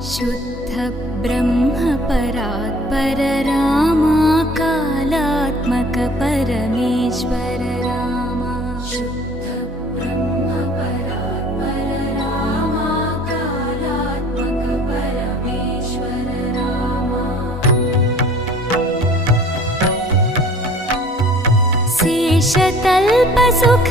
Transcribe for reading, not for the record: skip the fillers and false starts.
शुद्ध ब्रह्म परात्पर रामा कालात्मक परमेश्वर रामा शुद्ध ब्रह्म परात्पर रामा कालात्मक परमेश्वर रामा शेषतल्प सुख